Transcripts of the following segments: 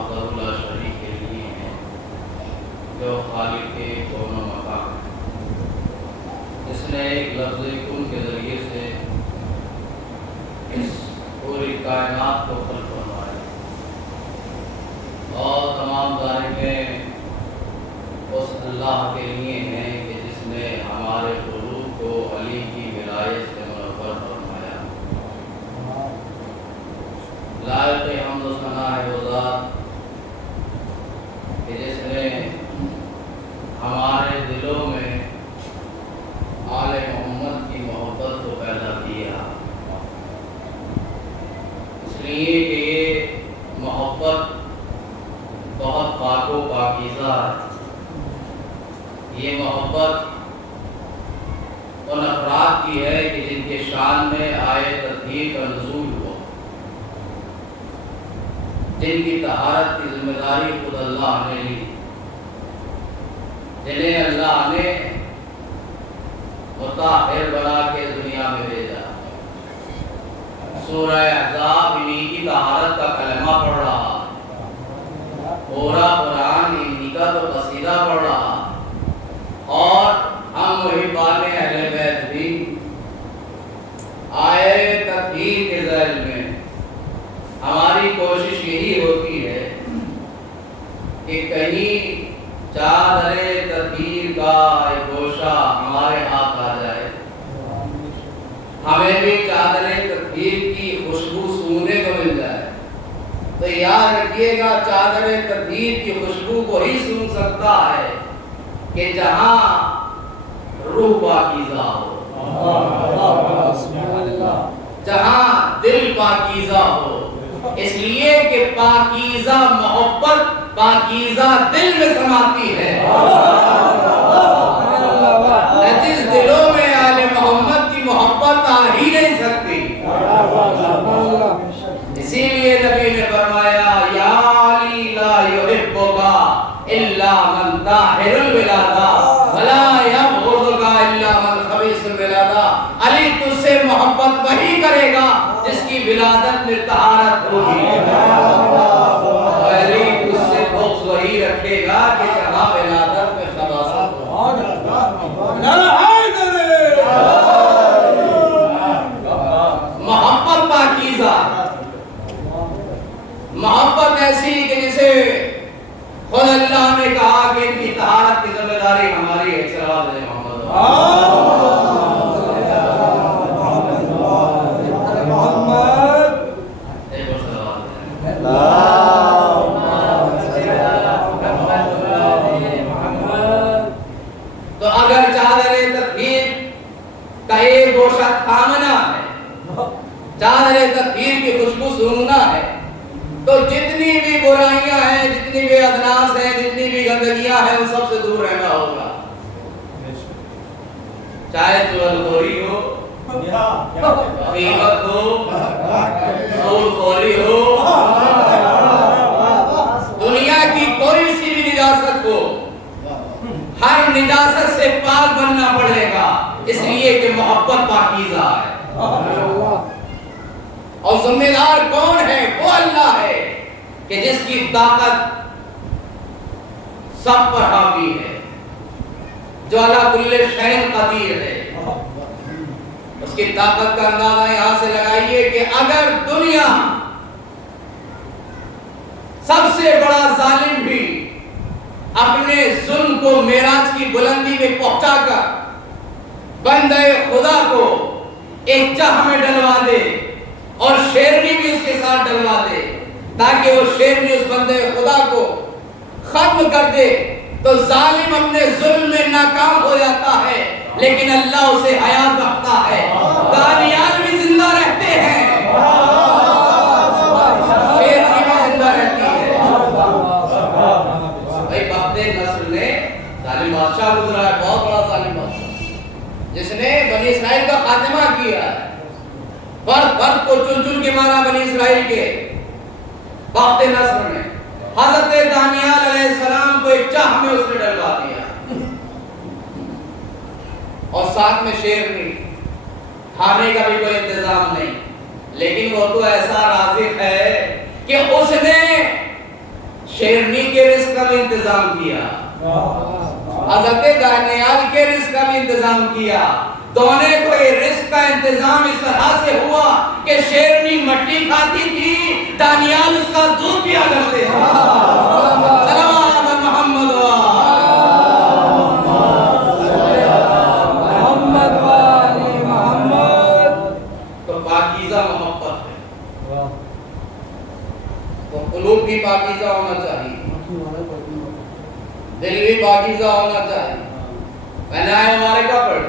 وحدہ لا شریک کے لیے ہیں، جو خالق کون و مکان، جس نے ایک لفظ کن کے ذریعے سے اس پوری کائنات کو خلق فرمایا، اور تمام تعریفیں اس اللہ کے لیے ہیں کہ جس نے ہمارے قلوب کو علی کی ولایت سے منور فرمایا۔ لائق حمد و ثنا ہے وہ ذات کہ جس نے ہمارے دلوں میں آل محمد کی محبت کو پیدا کیا، اس لیے کہ یہ محبت بہت پاک و پاکیزہ ہے۔ یہ محبت ان افراد کی ہے کہ جن کے شان میں آیت تطہیر کا نزول ہوا، جن کی طہارت کی ذمہ داری خود اللہ نے لی، جنہیں اللہ نے مطہر بنا کے دنیا میں بھیجا۔ سورہ احزاب انہی کی طہارت کا کلمہ پڑھ رہا، پورا قرآن انہی کا تو قصیدہ پڑھ رہا، اور ہم محبان اہل بیت بھی آئے تطہیر کے ذیل میں ہماری کوشش یہی ہوتی ہے کہ کہیں چادر تطہیر کا ایک گوشہ ہمارے ہاتھ آ جائے، ہمیں بھی چادر تطہیر کی خوشبو سونگنے کو مل جائے۔ تو یاد رکھیے گا، چادر تطہیر کی خوشبو کو ہی سونگ سکتا ہے کہ جہاں روح پاکیزہ ہو، جہاں دل پاکیزہ ہو، اس لیے کہ پاکیزہ محبت پاکیزہ دل میں سماتی ہے۔ جس دلوں میں آل محمد کی محبت آ ہی نہیں سکتی، اسی لیے نبی نے فرمایا یا علی لا یحبک الا من طاہر الولادہ ولا یبغضک الا من خبیث الولادہ۔ علی تجھ سے محبت وہی کرے گا جس کی ولادت میں طہارت ہوگی، اور علی تجھ سے بغض وہی رکھے گا کہ جہاں ولادت میں خباثت ہو۔ محبت پاکیزہ، محبت ایسی کہ جسے خود اللہ نے کہا کہ ان کی طہارت کی ذمہ داری ہماری ہے۔ صلوات علی محمد۔ تو اگر چادر تطہیر کا ایک گوشہ تھامنا ہے، چادر تطہیر کی خوشبو سونگنا ہے، تو جتنی بھی برائیاں ہیں، جتنی بھی ادناس ہیں، جتنی بھی گندگیاں ہیں، ان سب سے دور رہنا ہوگا۔ چاہے چغلخوری ہو، غیبت ہو، سود خوری ہو، دنیا کی کوئی سی بھی نجاست ہو، ہر نجاست سے پاک بننا پڑے گا، اس لیے کہ محبت پاکیزہ ہے۔ اور ذمہ دار کون ہے؟ وہ اللہ ہے کہ جس کی طاقت سب پر حاوی ہے، جو علی کل شیء قدیر ہے۔ اس کی طاقت کا اندازہ یہاں سے لگائیے کہ اگر دنیا سب سے بڑا ظالم بھی اپنے ظلم کو معراج کی بلندی میں پہنچا کر بندے خدا کو ایک چاہ میں ڈلوا دے اور شیرنی بھی اس کے ساتھ ڈلوا دے تاکہ وہ شیرنی اس بندے خدا کو ختم کر دے، تو ظالم اپنے ظلم میں ناکام ہو جاتا ہے، لیکن اللہ اسے حیات بخشتا ہے۔ دانیال بھی زندہ رہتے ہیں، شیرنی بھی زندہ رہتی ہے۔ بھائی بابد نصر نے ظالم بادشاہ گزرا ہے، بہت بڑا ظالم بادشاہ، جس نے بنی اسرائیل کا خاتمہ کیا ہے، فرد فرد کو چن چن کے مارا بنی اسرائیل کے۔ بابد نصر نے حضرت دانیال علیہ السلام کو ایک چاہ میں اس نے ڈلوا دیا، اور ساتھ میں شیرنی، کھانے کا بھی کوئی انتظام نہیں، لیکن وہ تو ایسا رازق ہے کہ اس نے شیرنی کے رزق کا بھی انتظام کیا، حضرت دانیال کے رزق کا بھی انتظام کیا۔ دونے کو یہ رزق کا انتظام اس طرح سے ہوا کہ شیرنی مٹی کھاتی تھی، دانیال اس کا دودھ پیا کرتے ہیں۔ سلام محمد تو پاکیزہ محبت ہے، تو قلوب بھی پاکیزہ ہونا چاہیے، دل بھی پاکیزہ ہونا چاہیے۔ بنائے ہمارے کا پڑھ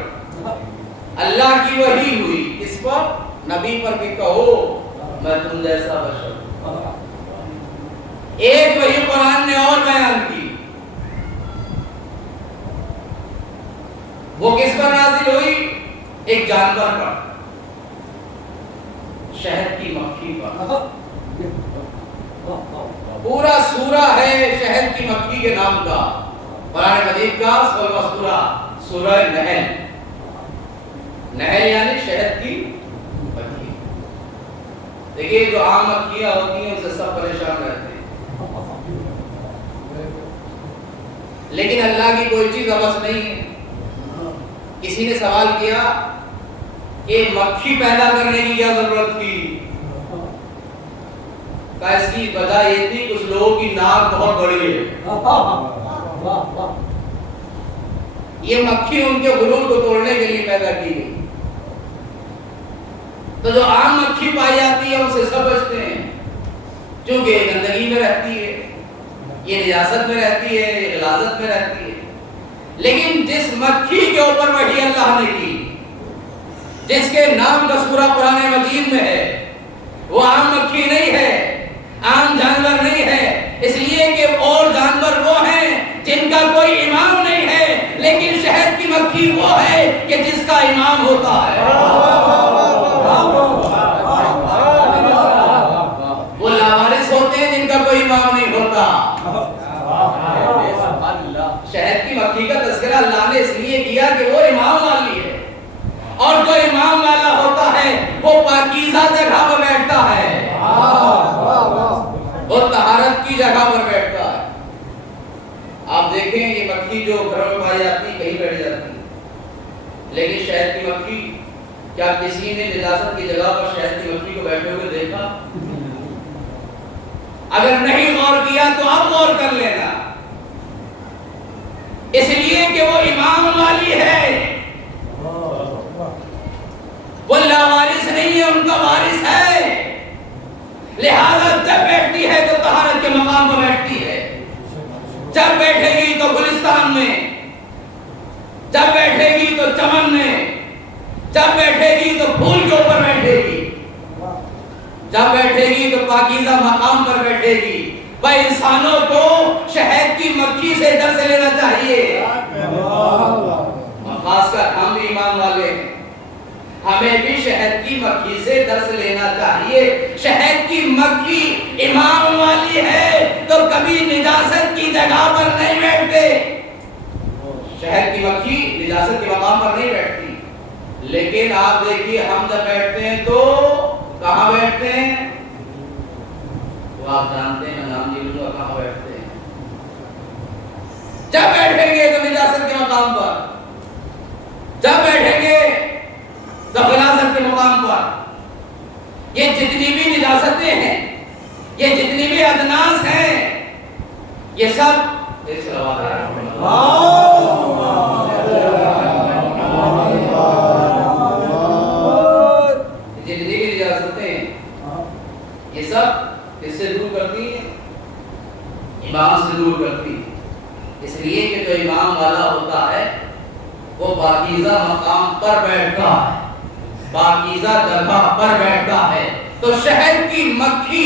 اللہ کی وحی ہوئی کس پر؟ نبی پر کہ کہو میں تم جیسا بشر۔ ایک وحی قرآن نے اور بیان کی، وہ کس پر نازل ہوئی؟ ایک جانور پر، شہد کی مکھی پر۔ پورا سورہ ہے شہد کی مکھی کے نام کا، قرآن مجید کا 16واں سورہ، سورہ نحل۔ نحل یعنی شہد کی مکھی۔ دیکھیے جو عام مکھیاں ہوتی ہیں ان سے سب پریشان رہتے ہیں، لیکن اللہ کی کوئی چیز عبث نہیں ہے۔ کسی نے سوال کیا کہ مکھی پیدا کرنے کی کیا ضرورت تھی؟ اس کی وجہ یہ تھی کچھ لوگوں کی ناک بہت بڑی ہے، یہ مکھی ان کے غرور کو توڑنے کے لیے پیدا کی گئی۔ تو جو عام مکھی پائی جاتی ہے ان سے سب بچتے ہیں، کیونکہ یہ گندگی میں رہتی ہے، یہ نجاست میں رہتی ہے، یہ غلاظت میں رہتی ہے۔ لیکن جس مکھی کے اوپر وحی اللہ نے کی، جس کے نام کا سورہ قرآن مجید میں ہے، وہ عام مکھی نہیں ہے، عام جانور نہیں ہے، اس لیے کہ اور جانور وہ ہیں جن کا کوئی امام نہیں ہے، لیکن شہد کی مکھی وہ ہے کہ جس کا امام ہوتا ہے۔ وہ لاوارث ہوتے ہیں جن کا کوئی امام نہیں ہوتا۔ شہد کی مکھی کا تذکرہ اللہ نے اس لیے کیا کہ وہ امام والی ہے، اور جو امام والا ہوتا ہے وہ پاکیزہ جگہ پر بیٹھتا ہے، وہ طہارت کی جگہ پر بیٹھتا ہے۔ آپ دیکھیں یہ مکھی جو گھر میں پائی جاتی کہیں بیٹھ جاتی، لیکن شہد کی مکھی، کیا کسی نے نجاست کی جگہ پر شہد کی مکھی کو بیٹھے ہوئے دیکھا؟ اگر نہیں غور کیا تو اب غور کر لینا، اس لیے کہ وہ امام والی ہے، وہ لاوارث نہیں ہے، ان کا وارث ہے، لہذا جب بیٹھتی ہے تو طہارت کے مقام پر بیٹھتی ہے، جب بیٹھے گی تو گلستان میں، جب بیٹھے گی تو چمن میں، جب بیٹھے گی تو پھول کے اوپر بیٹھے گی، جب بیٹھے گی تو پاکیزہ مقام پر بیٹھے گی۔ بھائی انسانوں کو شہد کی مکھی سے درس لینا چاہیے، خاص کر ہم بھی ایمان والے ہیں، ہمیں بھی شہد کی مکھی سے درس لینا چاہیے۔ شہد کی مکھی امام والی ہے تو کبھی نجاست کی جگہ پر نہیں بیٹھتے، شہد کی مکھی نجاست کے مقام پر نہیں بیٹھتی، لیکن آپ دیکھیے ہم جب بیٹھتے ہیں تو کہاں بیٹھتے ہیں؟ وہ آپ جانتے ہیں، میں نام نہیں لوں گا، کہاں بیٹھتے ہیں؟ جب بیٹھیں گے تو نجاست کے مقام پر، جب بیٹھیں گے تو غلاظت کے مقام پر۔ یہ جتنی بھی نجاستیں ہیں، یہ جتنی بھی ادناس ہیں، یہ سب اس روایت ہے۔ جتنی بھی نجاستیں ہیں یہ سب اس سے دور کرتی ہیں، امام سے دور کرتی ہیں، اس لیے کہ جو امام والا ہوتا ہے وہ پاکیزہ مقام پر بیٹھتا ہے، پاکیزہ جگہ پر بیٹھتا ہے۔ تو شہد کی مکھی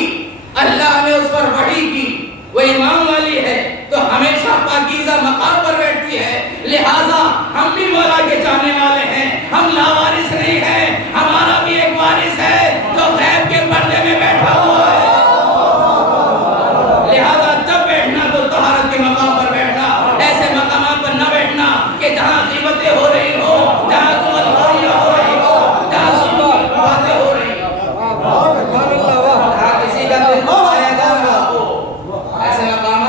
اللہ نے اس پر وحی کی، وہ امام والی ہے تو ہمیشہ پاکیزہ مقام پر بیٹھتی ہے، لہٰذا ہم بھی مولا کے چاہنے والے ہیں، ہم لاوارث نہیں ہیں، ہمارا بھی ایک وارث ہے جو غیب کے پردے میں بیٹھا ہوا ہے، لہٰذا جب بیٹھنا تو طہارت کے مقام پر بیٹھنا، ایسے مقامات پر نہ بیٹھنا کہ جہاں غیبتیں ہو رہی ہو، جہاں تمہاریاں ہو رہی ہو، جہاں سنی باتیں ہو رہی ہو، جہاں کسی کا دل آیا گا ہو، ایسے مقام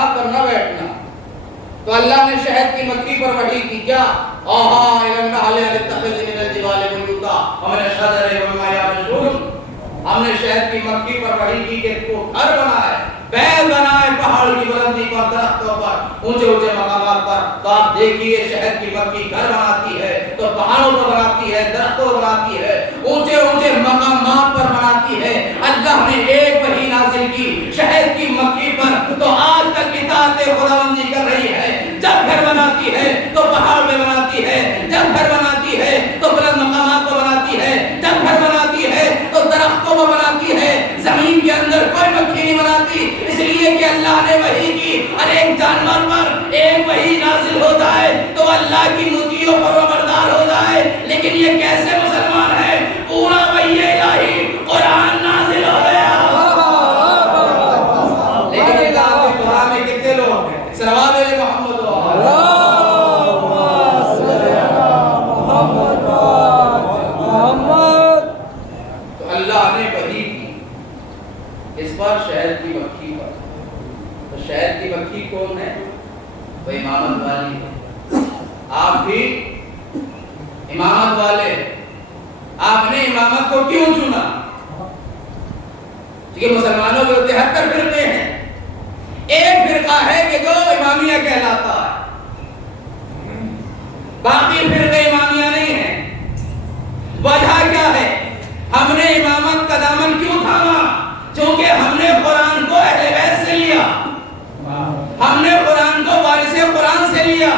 تو اللہ نے شہد کی مکھی پر وحی کی کیا اوہا النحل ان اتخذ من الجبال بیوتا ومن الشجر ومما یعرشون. ہم نے شہد کی مکھی پر وحی کی کہ تو گھر بنائے بیل بنائے پہاڑ کی بلندی پر درختوں پر اونچے اونچے مقامات پر. تو آپ دیکھیے شہد کی مکھی گھر بناتی ہے تو پہاڑوں پر بناتی ہے درختوں پر بناتی ہے اونچے اونچے مقامات پر بناتی ہے. اللہ نے ایک وحی نازل کی شہد کی مکھی پر تو آج تک اطاعت خداوندی کر رہی ہے. جب گھر بناتی ہے تو پہاڑ پہ بناتی ہے, جب گھر بناتی ہے تو بلند مقامات پر بناتی ہے, جب گھر بناتی ہے تو درختوں پر بناتی ہے. زمین کے اندر کوئی مکھی نہیں بناتی اس لیے کہ اللہ نے وحی کی. اور ایک جانور پر ایک وحی نازل ہو جائے تو اللہ کی مطیع و فرمانبردار ہو جائے. لیکن یہ کیسے مسلمان ہے؟ پورا وحی الہی قرآن نازل ہو گیا لیکن اللہ کے قرآن میں کتنے لوگ ہیں؟ صلوات علی محمد پر شہد کی مکھی پر. تو شہد کی مکھی کون ہے؟ وہ امامت والی ہے. آپ بھی امامت والے. آپ نے امامت کو کیوں چنا؟ کیونکہ مسلمانوں کے 73 فرقے ہیں. ایک فرقہ ہے کہ جو امامیہ کہلاتا ہے, باقی فرقے امامیہ نہیں ہیں. وجہ کیا ہے؟ ہم نے امامت کا دامن کیوں تھاما؟ چونکہ ہم نے قرآن کو اہل بیت سے لیا, ہم نے قرآن کو وارث قرآن سے لیا,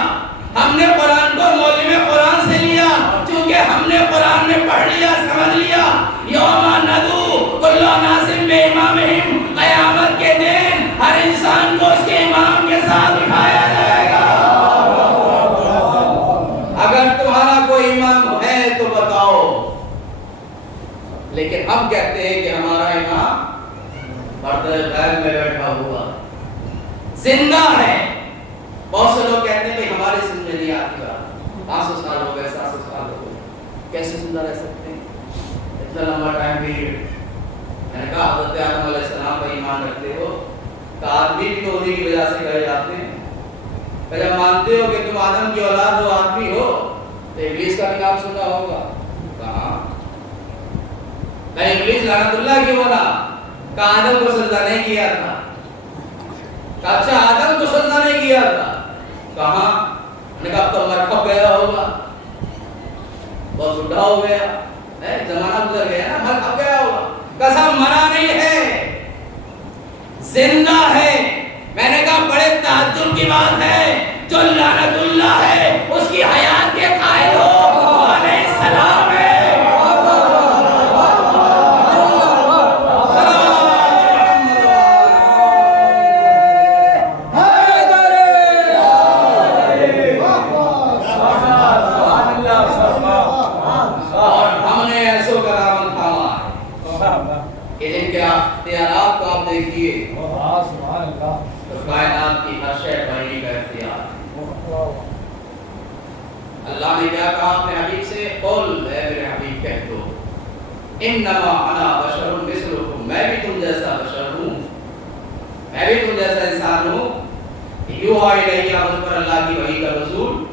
ہم نے قرآن کو مولم قرآن سے لیا. چونکہ ہم نے قرآن میں پڑھ لیا سمجھ لیا یوم ندعو کل اناس بامامہم, قیامت کے دن ہر انسان کو اس کے امام کے ساتھ اٹھایا جائے گا. اگر تمہارا کوئی امام ہے تو بتاؤ. لیکن ہم کہتے ہیں کہ ہمارا امام پردہ غیب میں بیٹھا ہوا زندہ ہے. بہت سے لوگ کہتے ہیں کہ ہمارے سن میں نہیں آتی بات, 500 سال ہو گئے 700 سال ہو گئے, کیسے زندہ رہ سکتے ہیں اتنا لمبا ٹائم پیریڈ؟ میں نے کہا حضرت آدم علیہ السلام پر ایمان رکھتے ہو تو آدمی بھی تو انہیں کی وجہ سے کہے جاتے ہیں. پھر جب مانتے ہو کہ تم آدم کی اولاد ہو آدمی ہو تو ابلیس کا بھی نام سنا ہوگا. کہاں کہ ابلیس لعنت اللہ کیوں بنا؟ کہ آدم کو سجدہ نہیں کیا تھا. اچھا آدم کو سجدہ نہیں کیا تھا, کہاں؟ نے کہا تو مرکب گیا ہوگا, بہت بڑھا ہو گیا, زمانہ گزر گیا نا, مرکب گیا ہوگا. قسم مرا نہیں ہے, زندہ ہے. میں نے کہا بڑے تعجب کی بات ہے, جو لعنت اللہ ہے اس کی حیات کے قائل ہو علیہ السلام ہے. اختیارات کو آپ دیکھیے, کائنات کی ہر شے بننے کا اختیار. اللہ نے کیا کہا اپنے حبیب سے؟ قل, اے میرے حبیب کہہ دو, انما انا بشر مثلکم, میں بھی تم جیسا بشر ہوں, میں بھی تم جیسا انسان ہوں. یوحا الیہ, مجھ پر اللہ کی وحی کا نزول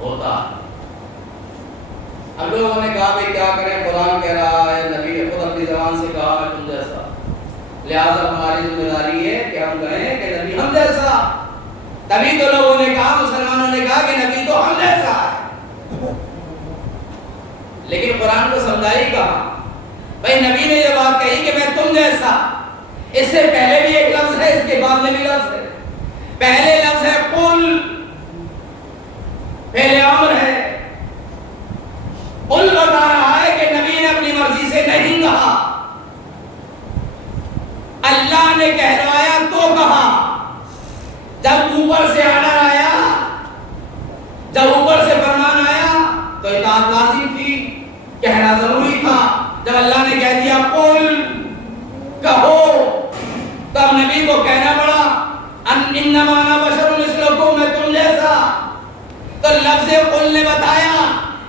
ہوتا. اب لوگوں نے کہا کہ کیا کریں, قرآن کہہ رہا ہے, نبی نے خود اپنی زبان سے کہا میں تم جیسا, لہذا ہماری ذمہ داری ہے کہ ہم کہیں کہ نبی ہم جیسا. تبھی تو لوگوں نے کہا, مسلمانوں نے کہا کہ نبی تو ہم جیسا ہے. لیکن قرآن کو سمجھائی کہا؟ بھائی نبی نے یہ بات کہی کہ میں تم جیسا, اس سے پہلے بھی ایک لفظ ہے, اس کے بعد میں بھی لفظ ہے. پہلے لفظ ہے قل, پہلے امر ہے. قل بتا رہا ہے کہ نبی نے اپنی مرضی سے نہیں کہا, اللہ نے کہلوایا تو کہا. جب اوپر سے آرڈر آیا, جب اوپر سے فرمان آیا تو اطاعت لازم تھی, کہنا ضروری تھا. جب اللہ نے کہہ دیا قل, کہو, تب نبی کو کہنا پڑا انما انا بشر مثلکم, میں تم جیسا. تو لفظ قل نے بتایا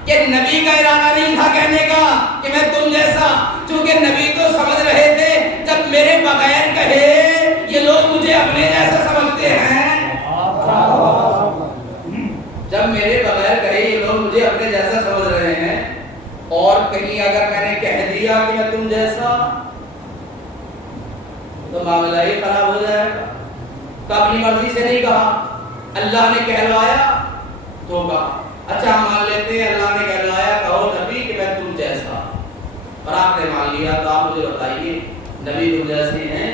کہ نبی کا ارادہ نہیں تھا کہنے کا کہ میں تم جیسا, چونکہ نبی تو سمجھ رہے تھے جب میرے بغیر کہے یہ لوگ مجھے اپنے جیسا سمجھتے ہیں. تو معاملہ یہ خراب ہو جائے گا. تو اپنی مرضی سے نہیں کہا, اللہ نے کہلوایا تو کہا. اچھا ہم مان لیتے ہیں اللہ نے کہلوایا, کہو نبی کہ میں تم جیسا, اور آپ نے مان لیا. تو آپ مجھے بتائیے نبی تم جیسے ہیں,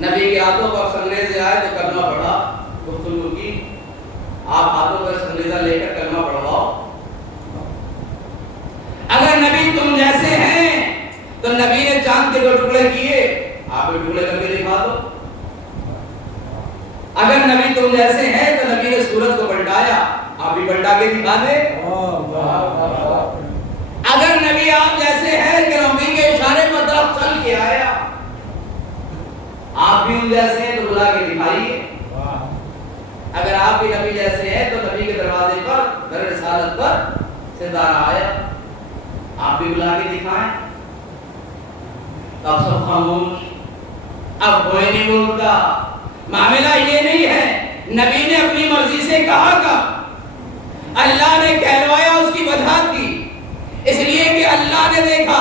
نبی کے ہاتھوں پر سنگریزے آئے تو کلمہ پڑھا, گفتگو کی, آپ ہاتھوں پر سنگریزہ لے کر کلمہ پڑھواؤ. اگر نبی تم جیسے ہیں تو نبی نے چاند کے 2 ٹکڑے کیے, آپ 2 ٹکڑے کر کے دکھا دو. اگر نبی تم جیسے ہیں تو نبی نے سورج کو پلٹایا, آپ بھی پلٹا کے دکھا دے. اگر نبی آپ جیسے ہیں کہ نبی کے اشارے پر درخت چل کے آیا, آپ بھی ان جیسے ہیں تو بلا کے دکھائیے. اگر آپ بھی نبی جیسے ہیں تو نبی کے دروازے پر در رسالت پر ستارہ آیا, آپ بھی بلا کے دکھائیں. اب سب خاموش, اب کوئی نہیں بولتا. معاملہ یہ نہیں ہے نبی نے اپنی مرضی سے کہا کا, اللہ نے کہلوایا, اس کی وجہ تھی. اس لیے کہ اللہ نے دیکھا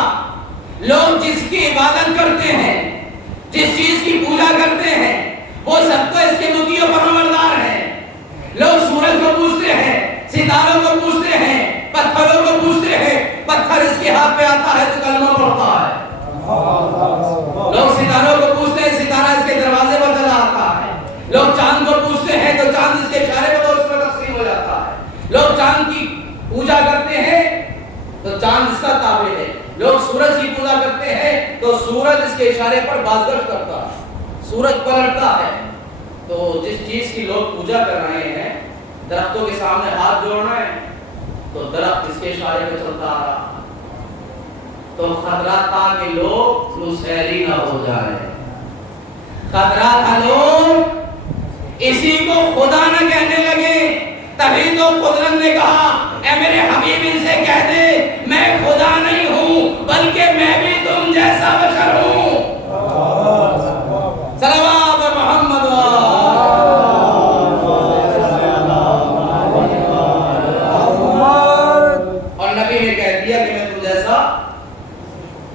لوگ جس کی عبادت کرتے ہیں, جس چیز کی پوجا کرتے ہیں, وہ سب تو اس کے مطیع و فرمانبردار ہیں. لوگ سورج کو پوجتے ہیں, ستاروں کو پوجتے ہیں, پتھروں کو پوجتے ہیں. پتھر اس کے ہاتھ پہ آتا ہے تو کلمہ پڑھتا ہے. لوگ ستاروں کو پوجتے ہیں, ستارہ اس کے دروازے پر چلا آتا ہے. لوگ چاند کو پوجتے ہیں تو چاند اس کے اشارے پر اس پر تسلیم ہو جاتا ہے. لوگ چاند کی پوجا کرتے ہیں تو چاند اس کا تابع ہے. لوگ سورج کی پوجا کرتے ہیں تو سورج اس کے اشارے پر بازگشت کرتا ہے, سورج پلٹتا ہے. تو جس چیز کی لوگ پوجا کر رہے ہیں, درختوں کے سامنے ہاتھ جوڑ رہے ہیں, تو درخت اس کے اشارے پہ چلتا آ رہا. تو خطرہ تھا کہ لوگ مسحری نہ ہو جائے, خطرہ تھا لوگ اسی کو خدا نہ کہنے لگے. تبھی تو قدرت نے کہا اے میرے حبیب ان سے کہہ دے میں خدا نہیں ہوں بلکہ میں بھی تم جیسا بشر ہوں. صلوات محمد. اور نبی نے کہہ دیا کہ میں تم جیسا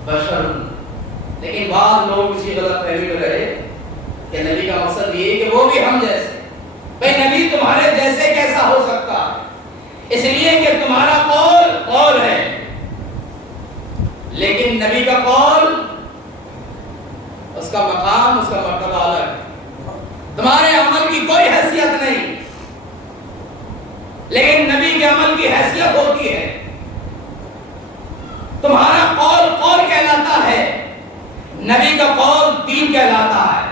بشر ہوں. لیکن بعض لوگ اسی غلط فہمی میں رہے کہ نبی کا مقصد یہ ہے کہ وہ بھی ہم جیسے. بھئی نبی تمہارے جیسے کیسا ہو سکتا ہے؟ اس لیے کہ تمہارا قول ہے, لیکن نبی کا قول, اس کا مقام, اس کا مرتبہ الگ ہے. تمہارے عمل کی کوئی حیثیت نہیں, لیکن نبی کے عمل کی حیثیت ہوتی ہے. تمہارا قول کہلاتا ہے, نبی کا قول دین کہلاتا ہے.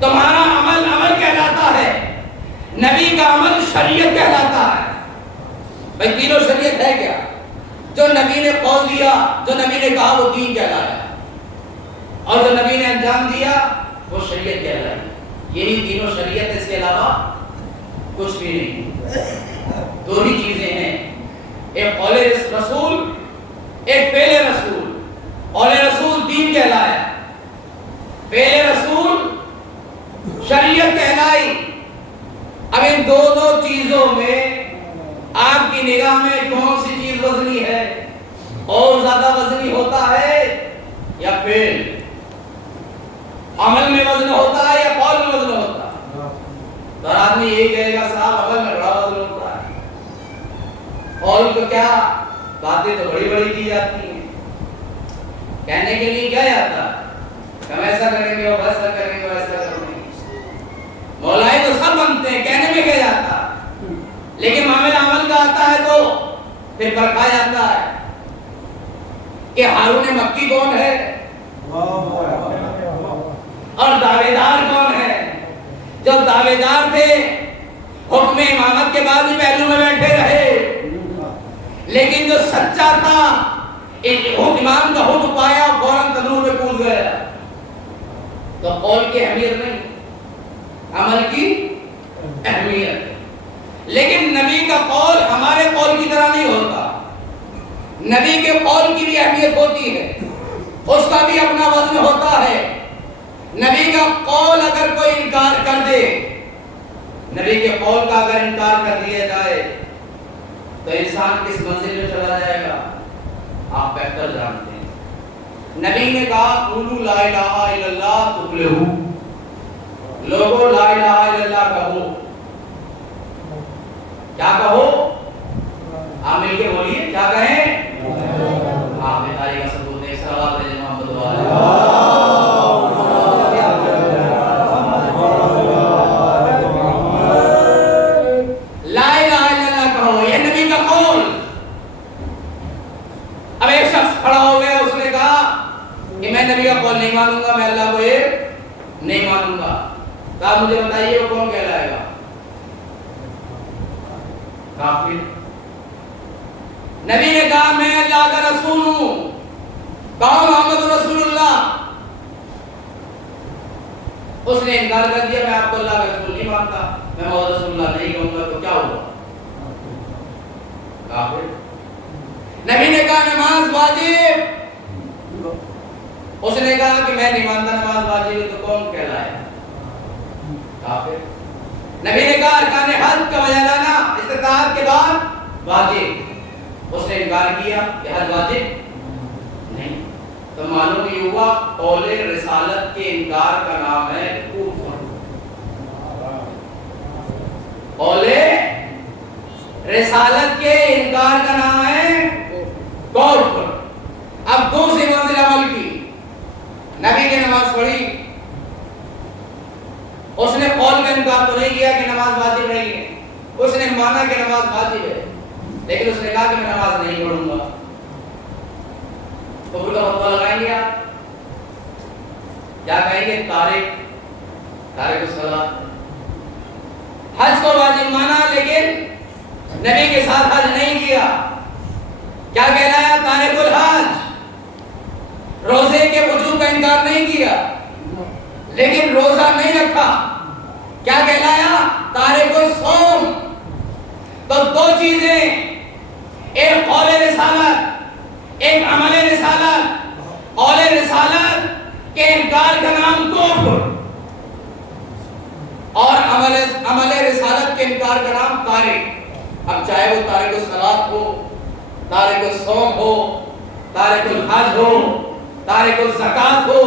تمہارا عمل کہلاتا ہے, نبی کا عمل شریعت کہلاتا ہے. بھئی تینوں شریعت ہے کیا؟ جو نبی نے قول دیا, جو نبی نے کہا وہ دین کہلایا, اور جو نبی نے انجام دیا وہ شریعت کہلائی. یہی تینوں شریعت ہے, اس کے علاوہ کچھ بھی نہیں. 2 ہی چیزیں ہیں, ایک قول رسول, ایک فعل رسول. قول رسول دین کہلایا, فعل رسول شریعت کہلائی. اب ان دونوں چیزوں میں آپ کی نگاہ میں کون سی چیز وزنی ہے, اور زیادہ وزنی ہوتا ہے یا فعل؟ عمل میں وزن ہوتا ہے یا قول میں وزن ہوتا ہے؟ تو آدمی یہ کہے گا صاحب عمل میں بڑا وزن ہوتا ہے, قول کو کیا باتیں تو بڑی بڑی کی جاتی ہیں, کہنے کے لیے کیا جاتا ہے, ہم ایسا کریں گے, وہ ایسا کریں گے, ویسا کریں گے. مولائے تو سب بنتے ہیں, کہنے میں کیا جاتا ہے, لیکن معاملہ عمل کا آتا ہے تو پھر پرکھا جاتا ہے کہ ہارون مکی کون ہے اور دعوے دار کون ہے. جو دعوے دار تھے حکم امامت کے بعد ہی پہلو میں بیٹھے رہے, لیکن جو سچا تھا امام کا حکم پایا فوراً تنور میں کود گیا. تو قول کی اہمیت نہیں, عمل کی اہمیت. لیکن نبی کا قول ہمارے قول کی طرح نہیں ہوتا. نبی کے قول کی بھی اہمیت ہوتی ہے, اس کا بھی اپنا وزن ہوتا ہے. نبی کا قول اگر کوئی انکار کر دے, نبی کے قول کا اگر انکار کر دیا جائے تو انسان کس منزل میں چلا جائے گا آپ بہتر جانتے ہیں. نبی نے کہا قولوا لا الہ الا اللہ تفلحوا، لوگوں لا الہ الا اللہ کہو. کیا کہو؟ آپ مل کے بولیے کیا کہیں؟ آپ نے تاریخ کا ثبوت دے صلوات علی محمد و علی لا الہ الا اللہ کہو، یہ نبی کا قول. اب ایک شخص کھڑا ہو گیا، اس نے کہا کہ میں نبی کا قول نہیں مانوں گا، میں اللہ کو ایک نہیں مانوں گا. کہا مجھے بتائیے وہ کون کہلائے گا؟ کافر. نبی نے کہا میں اللہ کا رسول ہوں. کہا محمد رسول اللہ. اس نے انکار کر دیا، میں آپ کو اللہ کا رسول نہیں مانتا، میں محمد رسول اللہ نہیں کہوں گا. تو کیا ہوا؟ کافر. نبی نے کہا نماز واجب. اس نے کہا کہ میں نہیں مانتا نماز واجب ہے. تو کون کہلائے؟ کافر. نبی نے کہا ارکان حج کا وجہ لانا استطاعت کے بعد واجب. اس نے انکار کیا کہ حج واجب نہیں. تو معلوم یہ ہوا قول رسالت کے انکار کا نام ہے کفر. قول رسالت کے انکار کا نام ہے کفر. اب دوسری منزل عمل کی. نبی نے نماز پڑھی، اس نے قول کا انکار تو نہیں کیا کہ نماز واجب نہیں ہے، اس نے مانا کہ نماز واجب ہے، لیکن اس نے کہا کہ میں نماز نہیں پڑھوں گا. تو پھر فتویٰ لگائیں گے آپ کیا کہیں گے؟ تارک الصلاۃ. حج کو واجب مانا لیکن نبی کے ساتھ حج نہیں کیا، کیا کہلایا؟ تارک الحج. روزے کے وجوب کا انکار نہیں کیا لیکن روزہ نہیں رکھا، کیا کہلایا؟ تارک الصوم. تو دو چیزیں، ایک قول رسالت، ایک عمل رسالت. قول رسالت کے انکار کا نام کفر اور عمل رسالت کے انکار کا نام تارک. اب چاہے وہ تارک الصلاۃ ہو، تارک الصوم ہو، تارک الحج ہو، تارک الزکات ہو،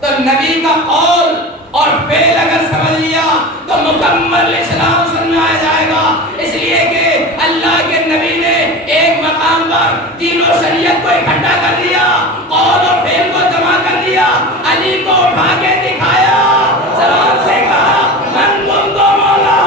تو نبی کا قول اور فعل اگر سمجھ لیا تو مکمل اسلام سمجھ میں آ جائے گا. اس لیے کہ اللہ کے نبی نے ایک مقام پر تینوں شریعت کو اکٹھا کر دیا، قول اور فعل کو جمع کر دیا، علی کو اٹھا کے دکھایا، زبان سے کہا من تم کو مولا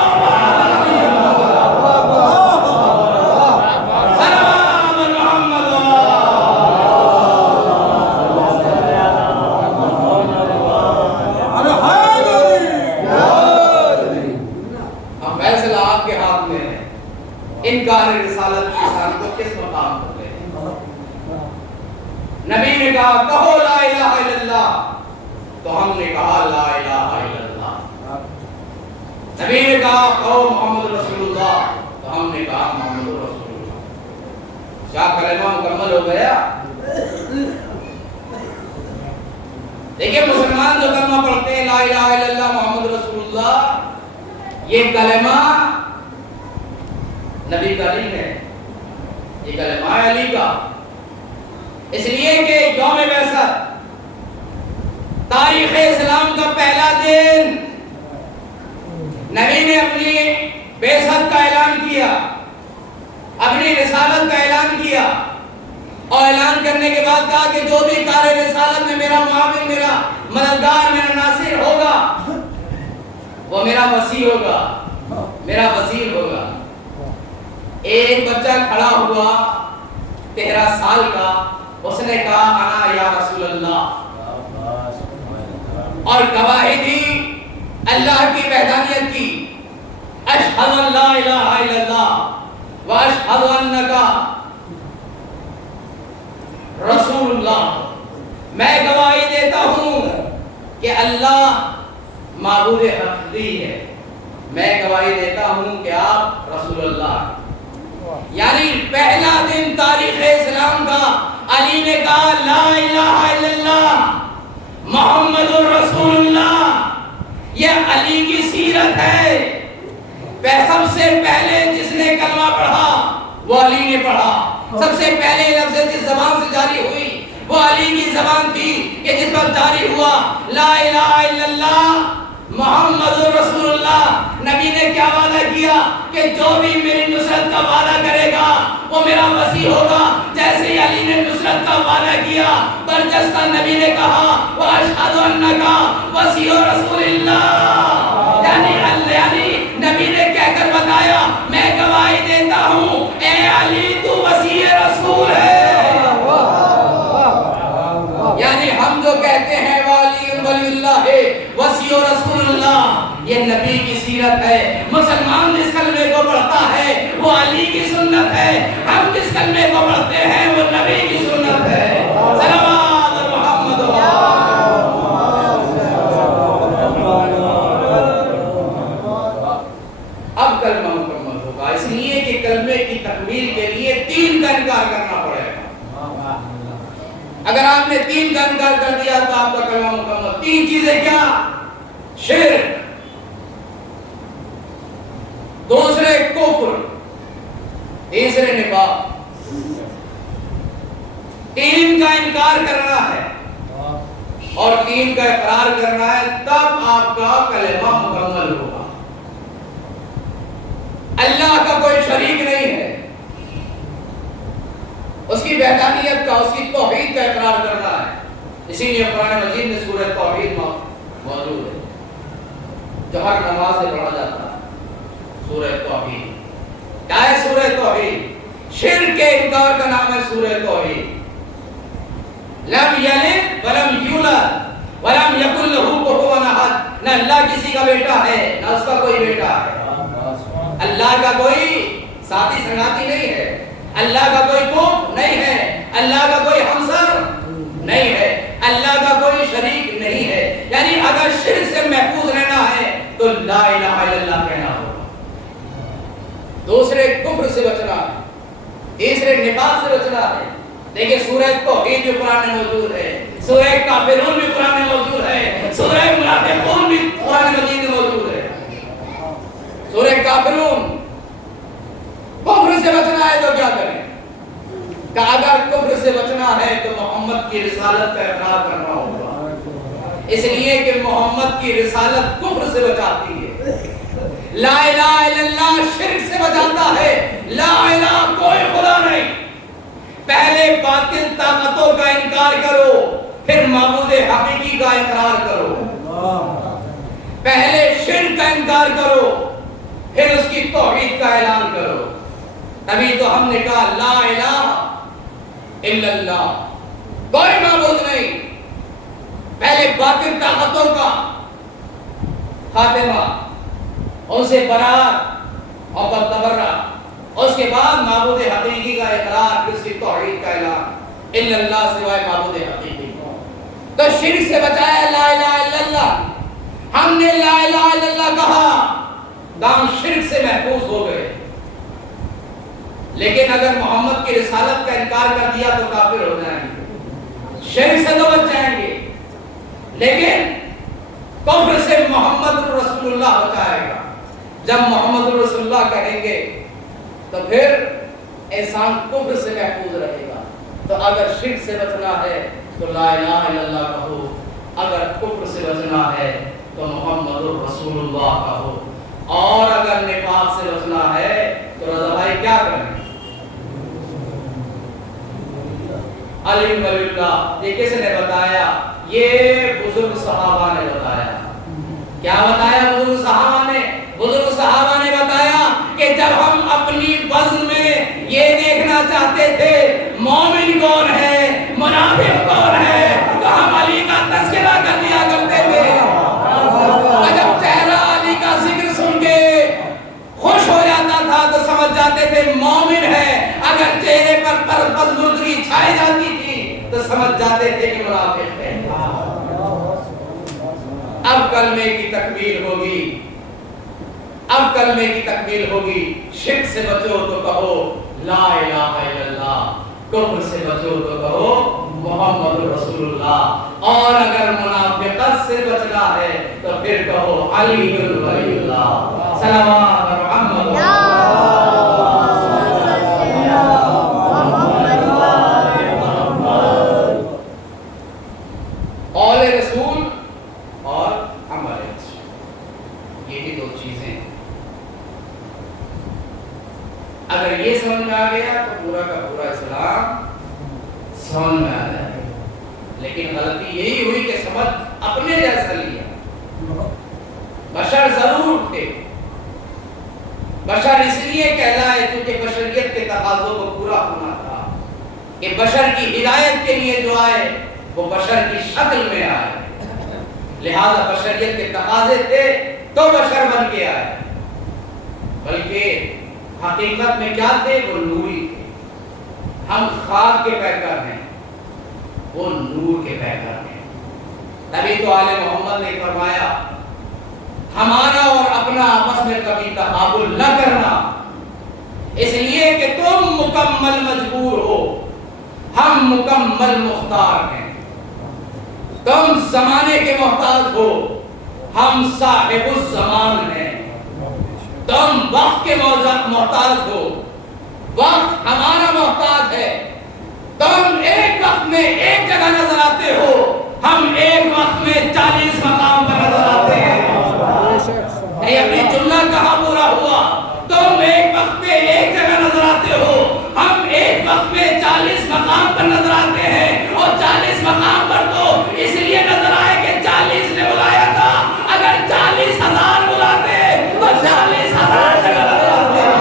انکار رسالت کی شان کو کس مقام پر لے. نبی نے کہا کہو لا الہ الا اللہ، تو ہم نے کہا لا الہ الا اللہ. نبی نے کہا کہو محمد رسول اللہ، تو ہم نے کہا محمد رسول اللہ. کیا کلمہ مکمل ہو گیا؟ دیکھیں مسلمان جو کلمہ پڑھتے ہیں لا الہ الا اللہ محمد رسول اللہ، یہ کلمہ نبی کا نہیں ہے، یہ کلمہ علی کا. اس لیے کہ یوم بعثت تاریخ اسلام کا پہلا دن نبی نے اپنی بعثت کا اعلان کیا، اپنی رسالت کا اعلان کیا، اور اعلان کرنے کے بعد کہا کہ جو بھی کار رسالت میں میرا معاون، میرا مددگار، میرا ناصر ہوگا وہ میرا وصی ہوگا، میرا وزیر ہوگا. ایک بچہ کھڑا ہوا 13 سال کا، اس نے کہا انا یا رسول اللہ، اور گواہی دی اللہ کی وحدانیت کی، اشہد ان لا الہ الا اللہ واشہد انک رسول اللہ. میں گواہی دیتا ہوں کہ اللہ معبود حقیقی ہے، میں گواہی دیتا ہوں کہ آپ رسول اللہ. یعنی پہلا دن تاریخ اسلام کا علی نے کہا لا الہ الا اللہ محمد رسول اللہ. یہ علی کی سیرت ہے. سب سے پہلے جس نے کلمہ پڑھا وہ علی نے پڑھا. سب سے پہلے لفظ جس زبان سے جاری ہوئی وہ علی کی زبان تھی کہ جس وقت جاری ہوا لا الہ الا اللہ محمد رسول اللہ، نبی نے کیا وعدہ کیا کہ جو بھی میری نصرت کا وعدہ کرے گا وہ میرا وصی ہوگا. جیسے ہی علی نے نصرت کا وعدہ کیا برجستہ نبی نے کہا وَأَشْهَدُ أَنَّكَ وَصِيُّ رَسُولِ اللَّهِ، یعنی نبی نے کہہ کر بتایا میں گواہی دیتا ہوں اے علی تو وصی رسول ہے. یعنی ہم جو کہتے ہیں ولی اللہ وصی رسول اللہ، یہ نبی کی سیرت ہے. مسلمان جس کلمے کو پڑھتا ہے وہ علی کی سنت ہے، ہم جس کلمے کو پڑھتے ہیں وہ نبی کی سنت ہے. صلوات محمد. اب کلمہ مکمل ہوگا، اس لیے کہ کلمے کی تکمیل کے لیے 3 کا انکار کرنا پڑے گا. اگر آپ نے 3 کا انکار کر دیا تو آپ کا کلمہ مکمل. 3 چیزیں کیا؟ شرک، دوسرے کفر، تیسرے نفاق. 3 کا انکار کرنا ہے اور 3 کا اقرار کرنا ہے، تب آپ کا کلمہ مکمل ہوگا. اللہ کا کوئی شریک نہیں ہے، اس کی وحدانیت کا، اس کی توحید کا اقرار کرنا ہے. اسی لیے قرآن مجید میں سورہ توحید موجود ہے جو ہر نماز سے پڑھا جاتا ہے. سورہ توحید کیا ہے؟ سورہ توحید شرک کے انکار کا نام ہے سورہ توحید. لم یلد ولم یولد ولم یکن لہ کفوا احد، نہ اللہ کسی کا بیٹا ہے نہ اس کا کوئی بیٹا ہے. اللہ کا کوئی ساتھی سنگاتی نہیں ہے، اللہ کا کوئی کوف نہیں ہے، اللہ کا کوئی ہمسر نہیں ہے، اللہ کا کوئی شریک نہیں ہے. یعنی اگر شرک سے محفوظ رہنا ہے تو لا الہ الا اللہ کہنا ہوگا. دوسرے کفر سے بچنا ہے، تیسرے نفاق سے بچنا ہے. دیکھیں سورہ توحید بھی قرآن میں موجود ہے، سورہ کافرون بھی قرآن میں موجود ہے، سورہ منافقون بھی قرآن مجید میں موجود ہے. سورہ کافرون کفر سے بچنا ہے تو کیا کریں؟ کہ اگر کفر سے بچنا ہے تو محمد کی رسالت کا اقرار کرنا ہوگا، اس لیے کہ محمد کی رسالت کفر سے بچاتی ہے. لا الہ الا اللہ شرک سے بچاتا ہے. لا الہ کوئی خدا نہیں. پہلے باطل طاقتوں کا انکار کرو پھر معبود حقیقی کا اقرار کرو. پہلے شرک کا انکار کرو پھر اس کی توحید کا اعلان کرو. تبھی تو ہم نے کہا لا الہ الا اللہ، کوئی معبود نہیں. پہلے باطل طاقتوں کا خاتمہ، ان سے برات اور تبرہ، اس کے بعد معبود حقیقی کا اقرار، اس کی توحید کا اعلان. الا اللہ سوائے معبود حقیقی. تو شرک سے بچایا لا الہ الا اللہ. ہم نے لا الہ الا اللہ کہا تو ہم شرک سے محفوظ ہو گئے. لیکن اگر محمد کی رسالت کا انکار کر دیا تو کافر ہو جائیں گے. شرک سے تو بچ جائیں گے لیکن کفر سے محمد رسول اللہ بچائے گا. جب محمد رسول اللہ کہیں گے تو پھر انسان کفر سے محفوظ رہے گا. تو اگر شرک سے بچنا ہے تو لا الہ الا اللہ کہو، اگر کفر سے بچنا ہے تو محمد رسول اللہ کہو، اور اگر نفاق سے بچنا ہے تو رضا بھائی کیا کریں؟ علی ولی اللہ. یہ کس نے بتایا؟ یہ بزرگ صحابہ نے بتایا. کیا بتایا بزرگ صحابہ نے؟ بزرگ صحابہ نے بتایا کہ جب ہم اپنی بزم میں یہ دیکھنا چاہتے تھے مومن کون ہے منافق کون ہے تو ہم علی کا تذکرہ کر دیا کرتے تھے. جب چہرہ علی کا ذکر سن کے خوش ہو جاتا تھا تو سمجھ جاتے تھے مومن ہے. اگر چہرے پر پسماندگی چھائی جاتی تھی تو سمجھ جاتے تھے کہ منافق ہے. اب کلمے کی تکمیل ہوگی، اب کلمے کی تکمیل ہوگی. شرک سے بچو تو کہو لا الہ الا اللہ، کفر سے بچو تو کہو محمد رسول اللہ، اور اگر منافقت سے بچنا ہے تو پھر کہو علی ولی اللہ. صلوات محمد. یہی دو چیزیں اگر یہ سمجھ میں آ گیا تو پورا کا پورا اسلام سمجھ میں آ جائے. لیکن غلطی یہی ہوئی کہ سمجھ اپنے جیسا لیا. بشر ضرور تھے, بشر اس لیے کہلائے کیونکہ بشریت کے تقاضوں کو پورا ہونا تھا کہ بشر کی ہدایت کے لیے جو آئے وہ بشر کی شکل میں آئے. لہذا بشریت کے تقاضے تھے تو بشر بن کے آئے, بلکہ حقیقت میں کیا تھے؟ وہ نوری تھے. ہم خاک کے پیکر ہیں, وہ نور کے پیکر ہیں. تبھی تو آل محمد نے فرمایا ہمارا اور اپنا آپس میں کبھی تقابل نہ کرنا, اس لیے کہ تم مکمل مجبور ہو, ہم مکمل مختار ہیں. تم زمانے کے محتاج ہو, ہم صاحب الزمان ہیں. تم وقت کے محتاج ہو, وقت ہمارا محتاج ہے. تم ایک وقت میں ایک جگہ نظر آتے ہو, ہم ایک وقت میں 40 مقام پر نظر آتے ہیں. یہ اپنی جملہ کہاں پورا ہوا؟ تم ایک وقت میں ایک جگہ نظر آتے ہو, ہم ایک وقت میں 40 مقام پر نظر آتے ہیں. اور 40 مقام پر تو اس لیے نظر آئے کہ 40 نے بلایا تھا. اگر 40,000 بلاتے تو 40,000 جگہ نظر آتے ہیں.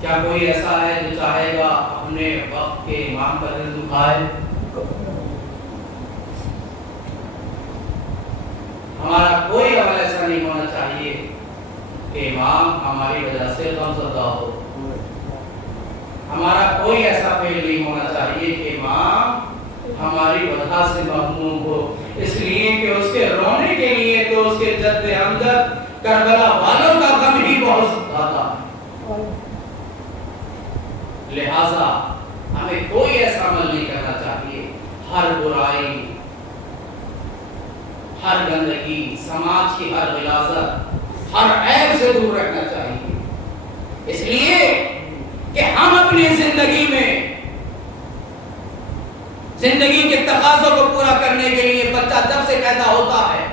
کیا کوئی ایسا ہے جو چاہے گا اپنے وقت کے امام کا دل دکھائے؟ ہمارا کوئی عمل ایسا نہیں ہونا چاہیے کہ امام ہماری وجہ سے غمزدہ ہو. ہمارا کوئی ایسا فعل نہیں ہونا چاہیے کہ امام ہماری وجہ سے مغموم ہو, اس لیے کہ اس کے رونے کے لیے تو اس کے جد امجد کربلا والوں کا غم ہی بہت زیادہ ہے. لہذا ہمیں کوئی ایسا عمل نہیں کرنا چاہیے. ہر برائی, ہر گندگی, سماج کی ہر غلاظت, ہر عیب سے دور رہنا چاہیے. اس لیے کہ ہم اپنی زندگی کے تقاضوں کو پورا کرنے کے لیے, بچہ جب سے پیدا ہوتا ہے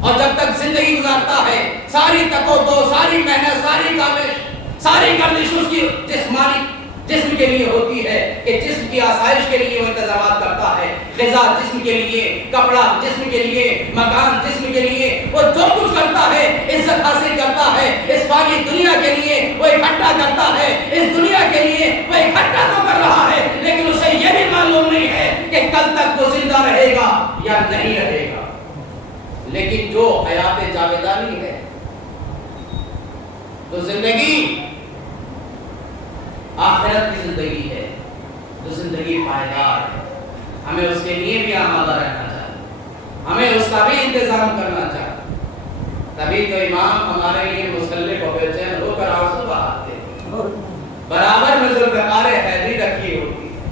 اور جب تک زندگی گزارتا ہے, ساری تکو, ساری محنت, ساری کاوش, ساری گردش اس کی جسم کے لیے ہوتی ہے کہ جسم کی آسائش کے لیے وہ انتظامات کرتا ہے. غذا جسم کے لیے, کپڑا جسم کے لیے, مکان جسم کے لیے, وہ جو کچھ کرتا ہے, عزت حاصل کرتا ہے, اس فانی دنیا کے لیے وہ اکٹھا کرتا ہے. اس دنیا کے لیے وہ اکٹھا تو کر رہا ہے, لیکن اسے یہ بھی معلوم نہیں ہے کہ کل تک وہ زندہ رہے گا یا نہیں رہے گا. لیکن جو حیات جاویدانی ہے, تو زندگی آخرت کی زندگی ہے, تو زندگی پائیدار ہے. ہمیں اس کے لیے بھی آمادہ رہنا چاہیے, ہمیں اس کا بھی انتظام کرنا چاہیے. تبھی تو امام ہمارے لیے مصلی کو بے چین ہو کر آنسو بہاتے ہیں. برابر میں ذوالفقار حیدری رکھی ہوتی ہے.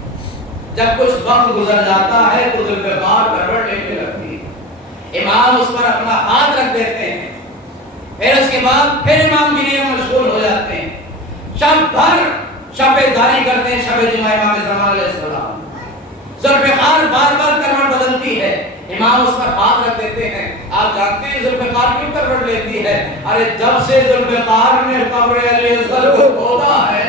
جب کچھ وقت گزر جاتا ہے تو ذوالفقار کروٹ لینے لگتی ہے. امام اس پر اپنا ہاتھ رکھ دیتے ہیں, پھر اس کے بعد پھر امام کے لیے مشغول ہو جاتے ہیں. شب بھر شب داری کرتے ہیں, شب جمعہ امام زمان علیہ السلام. ذوالفقار بار بار کروٹ بدلتی ہے, امام اس پر ہاتھ رکھ دیتے ہیں. آپ جانتے ہیں ذوالفقار کیوں کروٹ لیتی ہے؟ ارے جب سے ذوالفقار نے قبر علی اصغر کو کھودا ہے,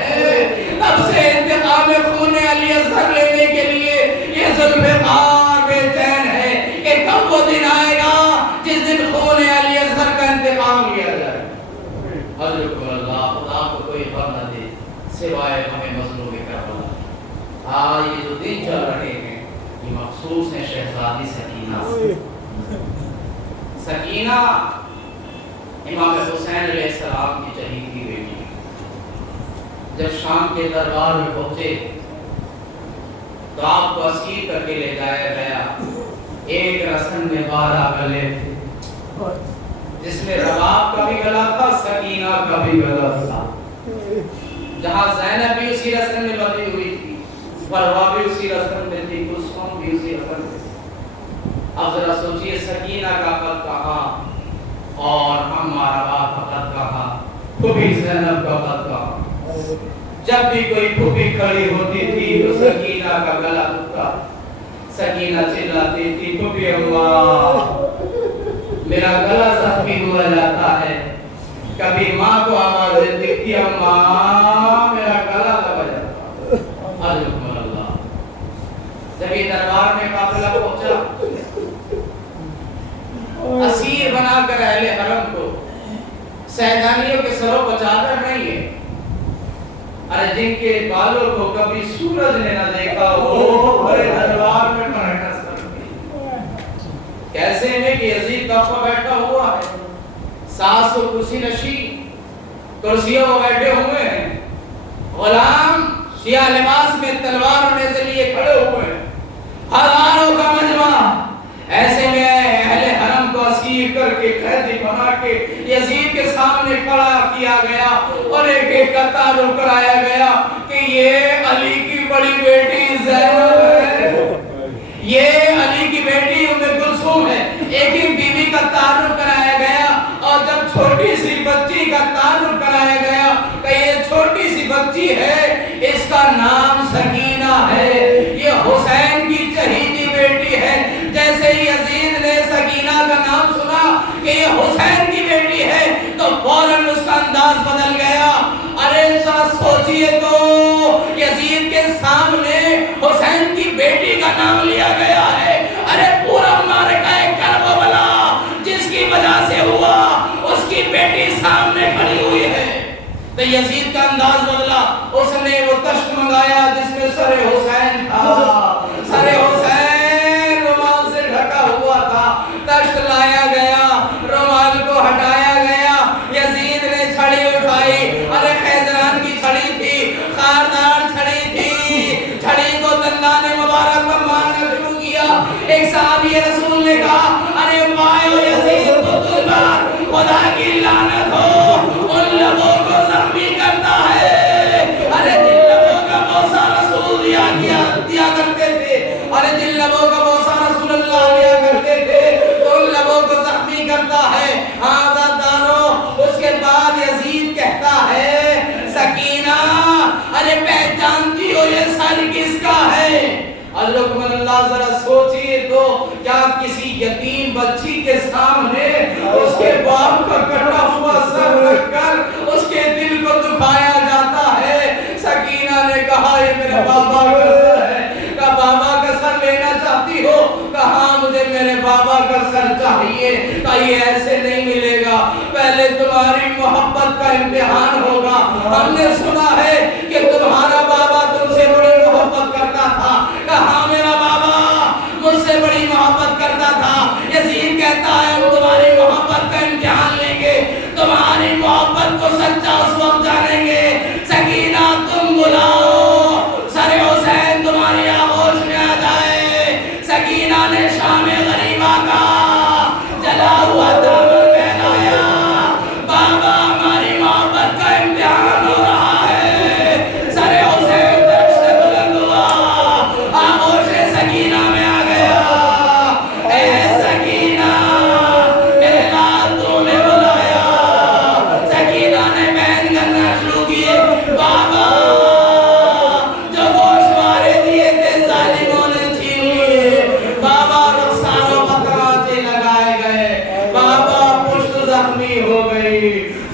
تب سے انتقام خون علی اصغر لینے کے لیے یہ ذوالفقار بے چین ہے کہ کب وہ دن آئے گا جس دن خون علی اصغر کا انتقام لیا جائے. حضرت اللہ, خدا کو کوئی خبر نہ دے سوائے ہمیں مظلوم کربلا. یہ جو دن چل رہے ہیں یہ مخصوص ہے شہزادی سکینہ سے۔ سکینہ امام حسین علیہ السلام کی چہیتی بیٹی، جب شام کے دربار میں پہنچے تو آپ کو اسیر کر کے لے جایا گیا۔ ایک رسن میں 12 گلے تھے، جس میں رباب کا بھی گلا تھا، سکینہ کا بھی گلا تھا۔ جہاں زینب بھی اسی رسن میں بندھی ہوئی تھی، فروا بھی اسی رسن میں تھی، کلثوم بھی اسی رسن میں تھی۔ اب ذرا سوچئے سکینہ کا قد کہاں اور ہمارا باپ کا قد کہاں، پھوپھی زینب کا قد کہاں۔ جب بھی کوئی پھوپھی کھڑی ہوتی تھی تو سکینہ کا گلا دکھتا، سکینہ چلاتی تھی پھوپھی اللہ میرا گلا زخمی ہوا جاتا ہے۔ کبھی ماں کو آواز دیتی تھی اماں میرا گلا دبا جاتا۔ عجب اللہ، جب یہ دربار میں قافلہ پہنچا، اسیر بنا کر اہل حرم کو سیدانیوں کے سروں کو چادر نہیں ہے، ارے جن کے بالوں کو کبھی سورج نے نہ دیکھا وہ بڑے دربار میں پرہنس کرتے، کیسے میں کہ یزید کعبہ بیٹھا ہوا ہے، 700 کرسی نشین کرسیوں پر بیٹھے ہوئے ہیں، غلام سیاہ لباس میں تلوار اور نیزے لیے کھڑے ہوئے ہیں، ہزاروں کا مجمع۔ ایسے میں اہل حرم کو اسیر کر کے قیدی بنا کے یزید کے سامنے کھڑا کیا گیا اور ایک ایک کا تعارف کرایا گیا کہ یہ علی کی بڑی بیٹی زینب ہے، یہ علی کی بیٹی ام کلثوم ہے۔ ایک ایک بیوی کا تعارف کرایا گیا اور جب چھوٹی سی بچی کا تعارف کرایا گیا کہ یہ چھوٹی سی بچی ہے، اس کا نام سکینہ ہے، یہ حسین کی چہیتی بیٹی ہے۔ جیسے ہی یزید نے سکینہ کا نام سنا کہ یہ حسین کی بیٹی ہے تو فوراً اس کا انداز بدل گیا۔ ارے ذرا سوچئے تو یزید کے سامنے حسین کی بیٹی کا نام لیا گیا ہے، ارے پورا معرکہ کربلا جس کی وجہ سے ہوا اس کی بیٹی سامنے کھڑی ہوئی ہے۔ تو یزید کا انداز بدلا، اس نے وہ تشت منگایا جس میں سر حسین تھا، سر حسین رومال سے ڈھکا ہوا تھا، تشت لایا گیا، رومال کو ہٹایا گیا، یزید نے چھڑی اٹھائی، ارے خیزران کی چھڑی تھی، خاردار چھڑی تھی، چھڑی کو دندان مبارک پر مارنا شروع کیا۔ ایک صحابی رسول نے کہا ارے مایو یزید کو تلوار خدا کی لعنت ہو، ان لوگوں کو زخمی کرتا ہے۔ ارے جن لوگوں کا بوسہ رسول دیا کرتے تھے، ارے جن لوگوں کا بوسہ رسول اللہ لیا کرتے تھے تو ان لوگوں کو زخمی کرتا ہے۔ آزاداروں، اس کے بعد یزید کہتا ہے سکینہ ارے پہچانتی ہو یہ سر کس کا ہے؟ حضرت اللہ ذرا سوچئے تو کیا کسی یتیم بچی کے سامنے اس کے باپ کا کٹا ہوا سر رکھ کر اس کے دل کو دکھایا جاتا ہے؟ سکینہ نے کہا یہ میرے بابا کا سر ہے۔ کہا بابا کا سر لینا چاہتی ہو؟ کہا مجھے میرے بابا کا سر چاہیے۔ کہا یہ ایسے نہیں ملے گا، پہلے تمہاری محبت کا امتحان ہوگا۔ ہم نے سنا ہے کہ تمہارا بابا تم سے بڑی محبت کرتا تھا۔ کہا میرا بابا مجھ سے بڑی محبت کرتا تھا۔ یزید کہتا ہے ہم تمہاری محبت کا امتحان لیں گے، تمہاری محبت کو سچا اس وقت جانیں گے۔ سکینہ تم بلاؤ، سر حسین تمہاری آغوش میں آ جائے۔ سکینہ نے شام غریبہ کا جلا ہوا دامن پہنایا، بابا ہماری محبت کا امتحان ہو رہا ہے۔ سر حسین درد سے بلند ہوا، آغوش سکینہ میں آ گیا۔ اے سکینہ اعلان تو نے بلایا۔ سکینہ نے بہن کرنا شروع کیے، بابا جو گوشوارے دیے تھے ظالموں نے چھین لیے، بابا رخسار و قطراتے لگائے گئے، بابا پشت زخمی ہو گئی،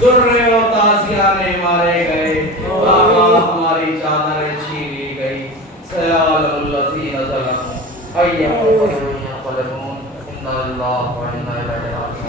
درے و تازیانے مارے گئے، بابا ہماری چادریں چھین لی گئی۔ سیال الذین ظلموا ایہم قلبون انا للہ و انا الیہ راجعون۔